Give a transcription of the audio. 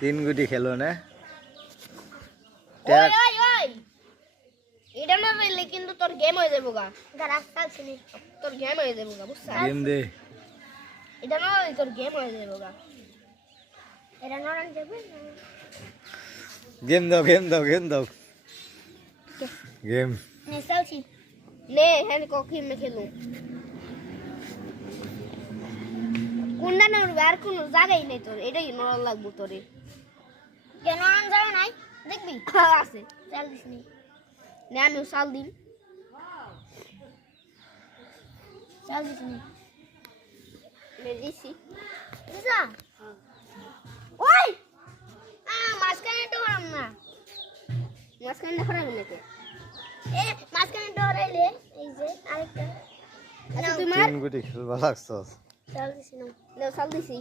তিন গুটি খেলো না ওই ওই ওই এটা না রইলে কিন্তু তোর গেম হয়ে যাবো গা রাস্তা ছিলি তোর গেম হয়ে যাবো গা বুঝছিস গেম দে এটা না তোর গেম হয়ে যাবো গা এটা না রান যাবে গেম দাও গেম নে চালছি নে হ্যাঁ ককি মে খেলু কোনটা না আর কোন জায়গাই নেই তোর এটাই নড়াল লাগবো তোরে কেন নড়ান জায়গা নাই দেখবি আছে চাল দিস নি নে আমিও চাল দিম চাল দিস নি নে দিছি দিসা ওই মাঝখানে তো হরাম না মাঝখানে হরাম নাকি এ মাঝখানে ডরাইলে এই যে আরেকটা আচ্ছা তুই মার তিন গুটি খেলবা লাগছস চাল দিছি না চাল দিছি